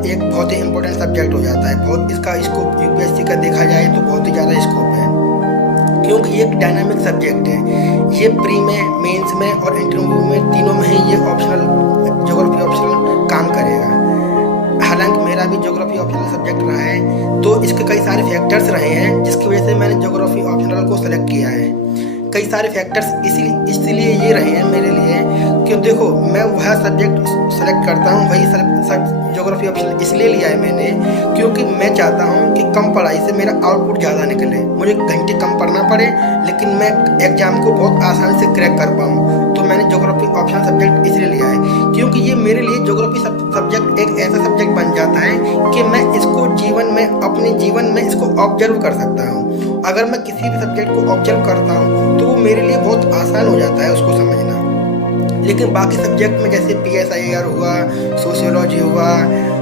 Optional एक बहुत ही important subject हो जाता है। बहुत इसका स्कोप यूपीएससी का देखा जाए तो बहुत ही ज़्यादा स्कोप है, क्योंकि ये एक डायनामिक सब्जेक्ट है। ये प्री में, मेंस में और इंटरव्यू में, तीनों में ही ये ऑप्शनल, ज्योग्राफी ऑप्शनल काम करेगा। हालांकि मेरा भी ज्योग्राफी ऑप्शनल सब्जेक्ट रहा है, तो इसके कई सारे फैक्टर्स रहे हैं जिसकी वजह से मैंने ज्योग्राफी ऑप्शनल को सेलेक्ट किया है। कई सारे फैक्टर्स इसीलिए ये रहे हैं मेरे लिए कि देखो, मैं वह सब्जेक्ट सेलेक्ट करता हूँ, वही ज्योग्राफी ऑप्शनल इसलिए लिया है मैंने क्योंकि मैं चाहता हूँ कि कम पढ़ाई से मेरा आउटपुट ज़्यादा निकले, मुझे घंटे कम पढ़ना पड़े लेकिन मैं एग्जाम को बहुत आसानी से क्रैक कर पाऊँ। तो मैंने ज्योग्राफी ऑप्शनल सब्जेक्ट इसलिए लिया है क्योंकि ये मेरे लिए ज्योग्राफी सब्जेक्ट एक ऐसा सब्जेक्ट बन जाता है कि मैं इसको अपने जीवन में इसको ऑब्जर्व कर सकता हूँ। अगर मैं किसी भी सब्जेक्ट को ऑब्जर्व करता हूँ तो वो मेरे लिए बहुत आसान हो जाता है उसको समझना। लेकिन बाकी सब्जेक्ट में जैसे PSIR हुआ, सोशियोलॉजी हुआ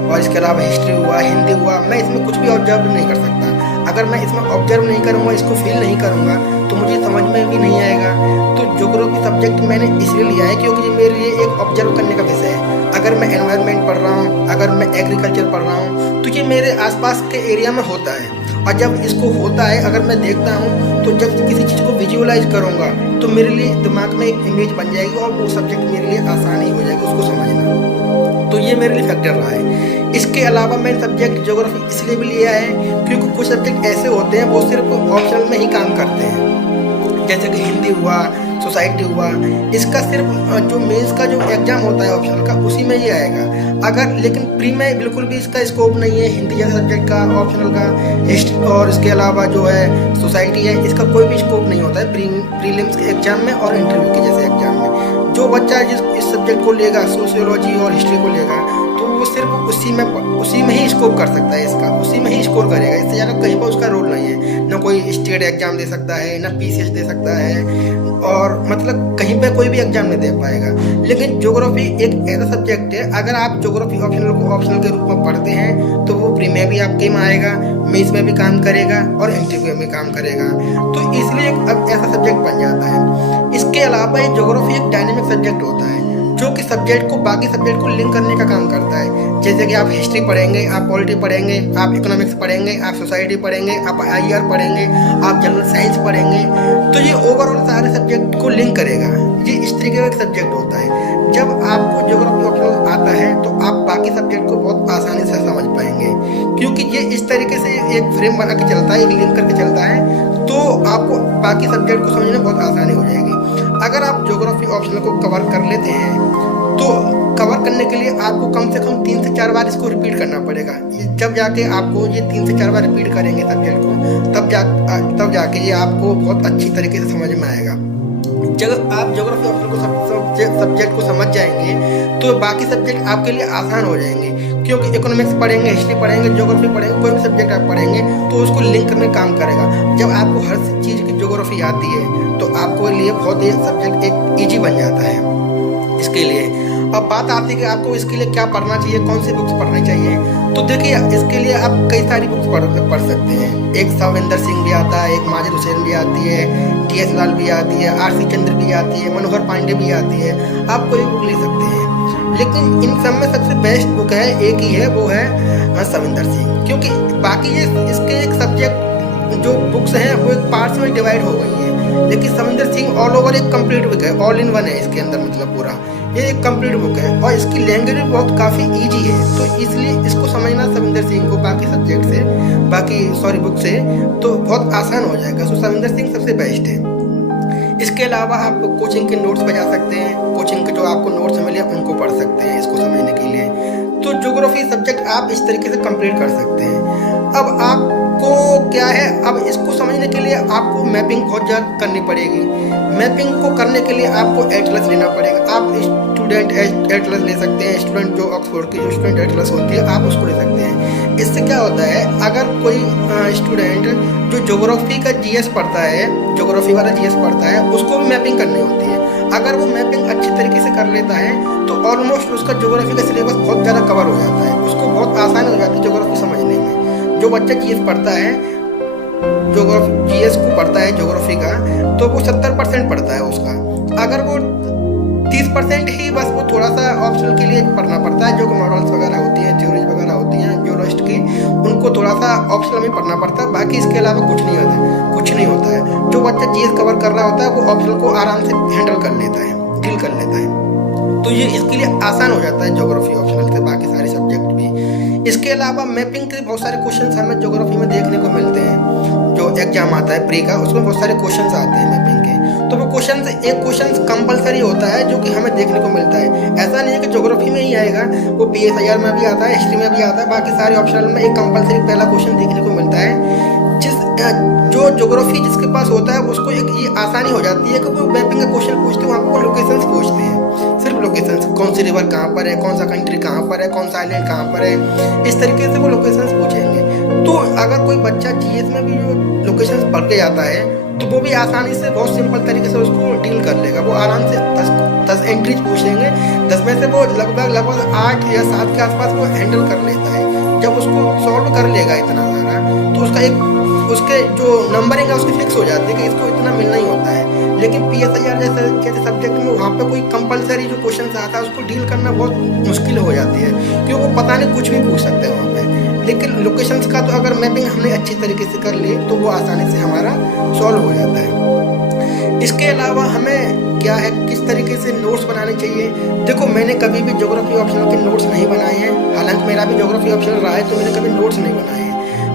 और इसके अलावा हिस्ट्री हुआ, हिंदी हुआ, मैं इसमें कुछ भी ऑब्जर्व नहीं कर सकता। अगर मैं इसमें ऑब्जर्व नहीं करूँगा, इसको फील नहीं करूँगा तो मुझे समझ में भी नहीं आएगा। तो ज्योग्राफी सब्जेक्ट मैंने इसलिए लिया है क्योंकि ये मेरे लिए एक ऑब्जर्व करने का विषय है। अगर मैं एनवायरनमेंट पढ़ रहा हूँ, अगर मैं एग्रीकल्चर पढ़ रहा हूँ तो ये मेरे आसपास के एरिया में होता है, और जब इसको होता है, अगर मैं देखता हूँ तो जब किसी चीज़ को विजुअलाइज करूँगा तो मेरे लिए दिमाग में एक इमेज बन जाएगी और वो सब्जेक्ट मेरे लिए आसानी हो जाएगी उसको समझना। तो ये मेरे लिए फैक्टर रहा है। इसके अलावा मैंने सब्जेक्ट ज्योग्राफी इसलिए भी लिया है क्योंकि कुछ सब्जेक्ट ऐसे होते हैं वो सिर्फ ऑप्शनल में ही काम करते हैं, जैसे कि हिंदी हुआ, सोसाइटी हुआ, इसका सिर्फ जो मेंस का जो एग्जाम होता है ऑप्शनल का उसी में ही आएगा। अगर लेकिन प्री में बिल्कुल भी इसका स्कोप नहीं है, हिंदी जैसे सब्जेक्ट का, ऑप्शनल का, हिस्ट्री और इसके अलावा जो है सोसाइटी है, इसका कोई भी स्कोप नहीं होता है प्रीलिम्स के एग्जाम में और इंटरव्यू के जैसे एग्जाम में। जो बच्चा इस सब्जेक्ट को लेगा, सोशियोलॉजी और हिस्ट्री को लेगा, तो वो सिर्फ उसी में ही स्कोप कर सकता है, इसका उसी में ही स्कोर करेगा। इससे ज़्यादा कहीं पर उसका रोल नहीं है। ना कोई स्टेट एग्जाम दे सकता है, ना PCH दे सकता है, और मतलब कहीं पे कोई भी एग्जाम नहीं दे पाएगा। लेकिन ज्योग्राफी एक ऐसा सब्जेक्ट है, अगर आप ज्योग्राफी ऑप्शनल को ऑप्शनल के रूप में पढ़ते हैं तो वो प्री में भी आपके में आएगा, मेंस में भी काम करेगा और इंटरव्यू में काम करेगा। तो इसलिए अब ऐसा सब्जेक्ट बन जाता है। इसके अलावा ये ज्योग्राफी एक डायनेमिक सब्जेक्ट होता है जो कि सब्जेक्ट को बाकी सब्जेक्ट को लिंक करने का काम करता है। जैसे कि आप हिस्ट्री पढ़ेंगे, आप पॉलिटी पढ़ेंगे, आप इकोनॉमिक्स पढ़ेंगे, आप सोसाइटी पढ़ेंगे, आप IR पढ़ेंगे, आप जनरल साइंस पढ़ेंगे, तो ये ओवरऑल सारे सब्जेक्ट को लिंक करेगा। ये इस तरीके का एक सब्जेक्ट होता है। जब आपको ज्योग्राफी ऑप्शनल आता है तो आप बाकी सब्जेक्ट को बहुत आसानी से समझ पाएंगे, क्योंकि ये इस तरीके से एक फ्रेम बना के चलता है, एक लिंक करके चलता है, तो आपको बाकी सब्जेक्ट को समझने में बहुत आसानी हो जाएगी। अगर आप ज्योग्राफी ऑप्शनल को कवर कर लेते हैं तो कवर करने के लिए आपको कम से कम 3 से 4 बार इसको रिपीट करना पड़ेगा। जब जाके आपको ये 3 से 4 बार रिपीट करेंगे सब्जेक्ट को, तब जाके ये आपको बहुत अच्छी तरीके से समझ में आएगा। जब आप ज्योग्राफी ऑप्शनल को सब्जेक्ट को समझ जाएंगे तो बाकी सब्जेक्ट आपके लिए आसान हो जाएंगे, क्योंकि इकोनॉमिक्स पढ़ेंगे, हिस्ट्री पढ़ेंगे, ज्योग्राफी पढ़ेंगे, कोई भी सब्जेक्ट आप पढ़ेंगे तो उसको लिंक करने काम करेगा। जब आपको हर चीज़ की ज्योग्राफी आती है तो आपको लिए बहुत ये सब्जेक्ट एक ईजी बन जाता है। इसके लिए अब बात आती है कि आपको इसके लिए क्या पढ़ना चाहिए, कौन सी बुक्स पढ़नी चाहिए। तो देखिए, इसके लिए आप कई सारी बुक्स पढ़ सकते हैं। एक सविंदर सिंह भी आता है, एक माजिद हुसैन भी आती है, TS लाल भी आती है, RC चंद्र भी आती है, मनोहर पांडे भी आती है। आप कोई बुक ले सकते हैं, लेकिन इन सब में सबसे बेस्ट बुक है, एक ही है, वो है सविंदर सिंह। क्योंकि बाकी ये इसके एक सब्जेक्ट जो बुक्स हैं वो एक पार्ट्स में डिवाइड हो गई है, लेकिन सविंदर सिंह ऑल ओवर एक कंप्लीट बुक है, ऑल इन वन है इसके अंदर, मतलब पूरा ये एक कंप्लीट बुक है और इसकी लैंग्वेज भी बहुत काफ़ी इजी है। तो इसलिए इसको समझना सविंदर सिंह को बाकी सब्जेक्ट से बुक से तो बहुत आसान हो जाएगा। सो सविंदर सिंह सबसे बेस्ट है। इसके अलावा आप कोचिंग के नोट्स बजा सकते हैं, कोचिंग के जो आपको नोट्स मिले उनको पढ़ सकते हैं इसको समझने के लिए। तो ज्योग्राफी सब्जेक्ट आप इस तरीके से कंप्लीट कर सकते हैं। अब आपको क्या है, अब इसको समझने के लिए आपको मैपिंग बहुत ज़्यादा करनी पड़ेगी। मैपिंग को करने के लिए आपको एटलस लेना पड़ेगा। आप स्टूडेंट एटलस ले सकते हैं, स्टूडेंट जो ऑक्सफोर्ड की जो स्टूडेंट एटलस होती है आप उसको ले सकते हैं। इससे क्या होता है, अगर कोई स्टूडेंट जो ज्योग्राफी का GS पढ़ता है, ज्योग्राफी वाला GS पढ़ता है, उसको भी मैपिंग करनी होती है। अगर वो मैपिंग अच्छी तरीके से कर लेता है तो ऑलमोस्ट उसका ज्योग्राफी का सिलेबस बहुत ज़्यादा कवर हो जाता है, उसको बहुत आसान हो जाती है ज्योग्राफी समझने में। जो बच्चा GS पढ़ता है, GS को पढ़ता है ज्योग्राफी का, तो वो 70% पढ़ता है उसका। अगर वो 30% ही बस वो थोड़ा सा ऑप्शनल के लिए पढ़ना पड़ता है, जो मॉडल्स वगैरह होती हैं, थ्योरीज वगैरह होती थोड़ा सा ऑप्शनल में पढ़ना पड़ता है, बाकी इसके अलावा कुछ नहीं होता है, कुछ नहीं होता है। जो बच्चा जीएस कवर कर रहा होता है वो ऑप्शनल को आराम से हैंडल कर लेता है, डील कर लेता है, तो ये इसके लिए आसान हो जाता है ज्योग्राफी ऑप्शनल के बाकी सारे सब्जेक्ट भी। इसके अलावा मैपिंग के बहुत सारे क्वेश्चन हमें ज्योग्राफी में देखने को मिलते हैं। जो एग्जाम आता है प्री का, उसमें बहुत सारे क्वेश्चन आते हैं मैपिंग के, तो वो एक क्वेश्चन कंपलसरी होता है जो कि हमें देखने को मिलता है। ऐसा नहीं है कि ज्योग्राफी में ही आएगा, वो PSIR में भी आता है, हिस्ट्री में भी आता है, बाकी सारे ऑप्शनल में एक कंपलसरी पहला क्वेश्चन देखने को मिलता है। जो ज्योग्राफी जिसके पास होता है उसको एक ये आसानी हो जाती है कि वो मैपिंग का क्वेश्चन पूछते हैं, वहाँ पर वो लोकेशंस पूछते हैं, सिर्फ लोकेशंस, कौन सी रिवर कहाँ पर है, कौन सा कंट्री कहाँ पर है, कौन सा आइलैंड कहाँ पर है, इस तरीके से वो लोकेशंस पूछेंगे। तो अगर कोई बच्चा जीएस में भी जो लोकेशंस पढ़ के जाता है तो वो भी आसानी से बहुत सिंपल तरीके से उसको डील कर लेगा। वो आराम से 10 एंट्रीज पूछेंगे, 10 में से वो लगभग 8 या 7 के आसपास वो हैंडल कर लेता है। जब उसको सॉल्व कर लेगा इतना सारा, तो उसके जो नंबरिंग है उसकी फिक्स हो जाती है कि इसको इतना मिलना ही होता है। लेकिन PSIR जैसे सब्जेक्ट में वहाँ पे कोई कंपलसरी जो क्वेश्चन आता है उसको डील करना बहुत मुश्किल हो जाती है, क्योंकि वो पता नहीं कुछ भी पूछ सकते हैं वहाँ पे। लेकिन लोकेशंस का तो अगर मैपिंग हमने अच्छी तरीके से कर ली तो वो आसानी से हमारा सॉल्व हो जाता है। इसके अलावा हमें क्या है, किस तरीके से नोट्स बनाने चाहिए। देखो, मैंने कभी भी ज्योग्राफी ऑप्शनल के नोट्स नहीं बनाए हैं, हालांकि मेरा भी ज्योग्राफी ऑप्शनल रहा है, तो मैंने कभी नोट्स नहीं बनाए हैं।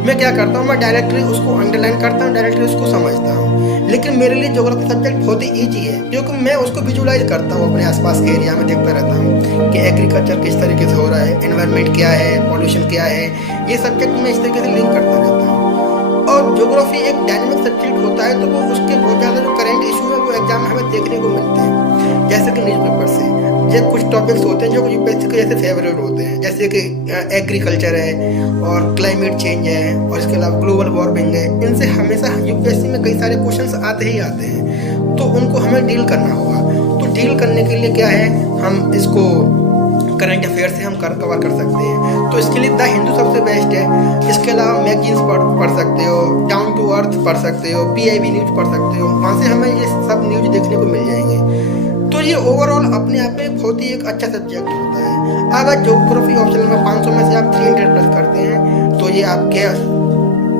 मैं क्या करता हूँ, मैं डायरेक्टली उसको अंडरलाइन करता हूँ, डायरेक्टली उसको समझता हूँ। लेकिन मेरे लिए ज्योग्राफी सब्जेक्ट बहुत ही ईजी है, क्योंकि मैं उसको विजुलाइज करता हूँ, अपने आसपास के एरिया में देखता रहता हूँ कि एग्रीकल्चर किस तरीके से हो रहा है, एनवायरनमेंट क्या है, पॉल्यूशन क्या है, ये सब्जेक्ट मैं इस तरीके से लिंक करता रहता हूँ। और ज्योग्राफी एक डायनेमिक सब्जेक्ट होता है, तो वो उसके बहुत ज़्यादा जो करंट इशू है वो एग्जाम में हमें देखने को मिलते हैं, जैसे कि न्यूज़पेपर से। ये कुछ टॉपिक्स होते हैं जो यूपीएससी के जैसे फेवरेट होते हैं, जैसे कि एग्रीकल्चर है और क्लाइमेट चेंज है और इसके अलावा ग्लोबल वार्मिंग है। इनसे हमेशा यूपीएससी में कई सारे क्वेश्चंस आते ही आते हैं, तो उनको हमें डील करना होगा। तो डील करने के लिए क्या है, हम इसको करंट अफेयर से हम कवर कर सकते हैं। तो इसके लिए द हिंदू सबसे बेस्ट है। इसके अलावा मैगजीन्स पढ़ सकते हो, डाउन टू अर्थ पढ़ सकते हो, PIB न्यूज़ पढ़ सकते हो, वहाँ से हमें ये सब न्यूज़ देखने को मिल जाएंगे। तो ये ओवरऑल अपने आप में बहुत ही एक अच्छा सब्जेक्ट होता है। अगर ज्योग्राफी ऑप्शनल में 500 में से आप 300 प्लस करते हैं तो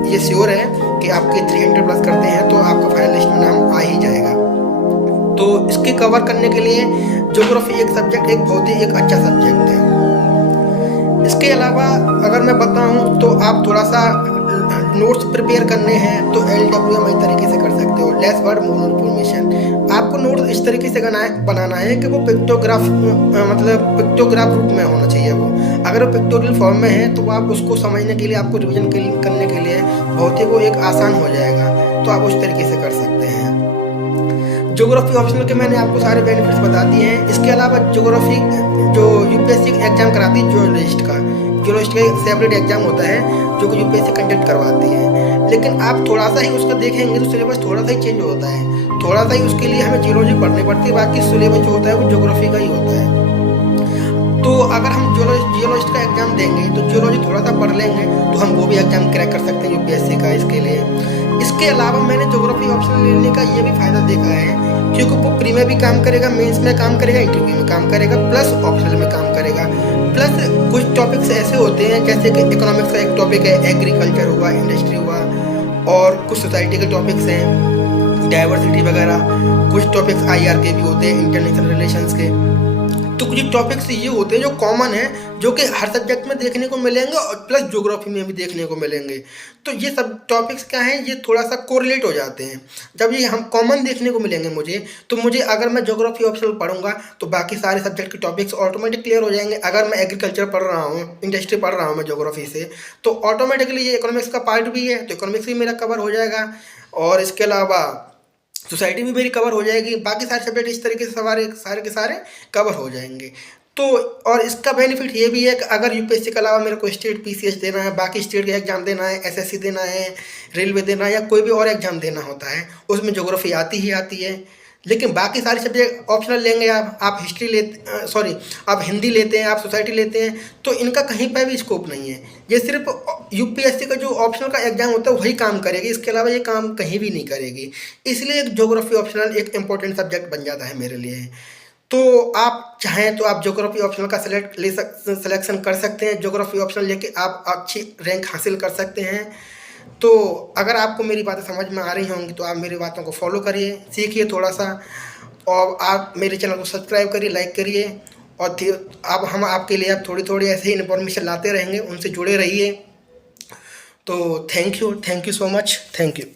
ये श्योर है कि आपके 300 प्लस करते हैं तो आपका फाइनल लिस्ट में नाम आ ही जाएगा। तो इसके कवर करने के लिए ज्योग्राफी एक सब्जेक्ट बहुत ही एक अच्छा सब्जेक्ट है। इसके अलावा अगर मैं बताऊं तो आप थोड़ा सा नोट्स प्रिपेयर करने हैं तो LWM इस तरीके से कर सकते हो, लेस वर्ड मोर इन्फॉर्मेशन। आपको नोट्स इस तरीके से बनाना है कि वो पिक्टोग्राफ रूप में होना चाहिए। वो अगर वो पिक्टोरियल फॉर्म में है तो आप उसको समझने के लिए, आपको रिविजन करने के लिए बहुत ही वो एक आसान हो जाएगा, तो आप उस तरीके से कर सकते हैं। ज्योग्राफी ऑप्शनल के मैंने आपको सारे बेनिफिट्स बता दिए हैं। इसके अलावा ज्योग्राफी जो यूपीएससी एग्जाम कराती है जियोलॉजिस्ट का सेपरेट एग्जाम होता है जो कि यूपीएससी कंडक्ट करवाती है। लेकिन आप थोड़ा सा ही उसका देखेंगे तो सिलेबस थोड़ा सा ही चेंज होता है, थोड़ा सा ही उसके लिए हमें जियोलॉजी पढ़नी पड़ती है, बाकी सिलेबस जो होता है वो ज्योग्राफी का ही होता है। तो अगर हम जियोलॉजिस्ट का एग्जाम देंगे तो जियोलॉजी थोड़ा सा पढ़ लेंगे तो हम वो भी एग्जाम क्रैक कर सकते हैं यूपीएससी का। इसके लिए इसके अलावा मैंने ज्योग्राफी ऑप्शनल लेने का ये भी फायदा देखा है, क्योंकि वो प्री में भी काम करेगा, मेंस में काम करेगा, इंटरव्यू में काम करेगा, प्लस ऑप्शनल में काम करेगा। प्लस कुछ टॉपिक्स ऐसे होते हैं जैसे कि इकोनॉमिक्स का एक टॉपिक है, एग्रीकल्चर हुआ, इंडस्ट्री हुआ, और कुछ सोसाइटी के टॉपिक्स हैं, डाइवर्सिटी वगैरह। कुछ टॉपिक्स IR के भी होते हैं, इंटरनेशनल रिलेशंस के। तो कुछ टॉपिक्स ये होते हैं जो कॉमन है, जो कि हर सब्जेक्ट में देखने को मिलेंगे और प्लस ज्योग्राफी में भी देखने को मिलेंगे। तो ये सब टॉपिक्स क्या हैं, ये थोड़ा सा कोरिलेट हो जाते हैं। जब ये हम कॉमन देखने को मिलेंगे मुझे अगर मैं ज्योग्राफी ऑप्शनल पढ़ूंगा तो बाकी सारे सब्जेक्ट के टॉपिक्स ऑटोमेटिक क्लियर हो जाएंगे। अगर मैं एग्रीकल्चर पढ़ रहा हूँ, इंडस्ट्री पढ़ रहा हूँ मैं ज्योग्राफी से, तो ऑटोमेटिकली ये इकोनॉमिक्स का पार्ट भी है तो इकोनॉमिक्स भी मेरा कवर हो जाएगा, और इसके अलावा सोसाइटी भी मेरी कवर हो जाएगी। बाकी सारे सब्जेक्ट इस तरीके से सारे के सारे कवर हो जाएंगे। तो और इसका बेनिफिट ये भी है कि अगर यूपीएससी के अलावा मेरे को स्टेट PCH देना है, बाकी स्टेट के एग्जाम देना है, SSC देना है, रेलवे देना है, या कोई भी और एग्जाम देना होता है, उसमें ज्योग्राफी आती है। लेकिन बाकी सारे सब्जेक्ट ऑप्शनल लेंगे आप हिंदी लेते हैं, आप सोसाइटी लेते हैं, तो इनका कहीं पर भी स्कोप नहीं है। ये सिर्फ यूपीएससी का जो ऑप्शनल का एग्जाम होता है वही काम करेगी, इसके अलावा ये काम कहीं भी नहीं करेगी। इसलिए ज्योग्राफी ऑप्शनल एक इम्पोर्टेंट सब्जेक्ट बन जाता है मेरे लिए। तो आप चाहें तो आप ज्योग्राफी ऑप्शनल का सिलेक्शन कर सकते हैं। ज्योग्राफी ऑप्शनल लेके आप अच्छी रैंक हासिल कर सकते हैं। तो अगर आपको मेरी बातें समझ में आ रही होंगी तो आप मेरी बातों को फॉलो करिए, सीखिए थोड़ा सा, और आप मेरे चैनल को सब्सक्राइब करिए, लाइक करिए, और अब हम आपके लिए अब थोड़ी थोड़ी ऐसे ही इन्फॉर्मेशन लाते रहेंगे, उनसे जुड़े रहिए। तो thank you so much, thank you.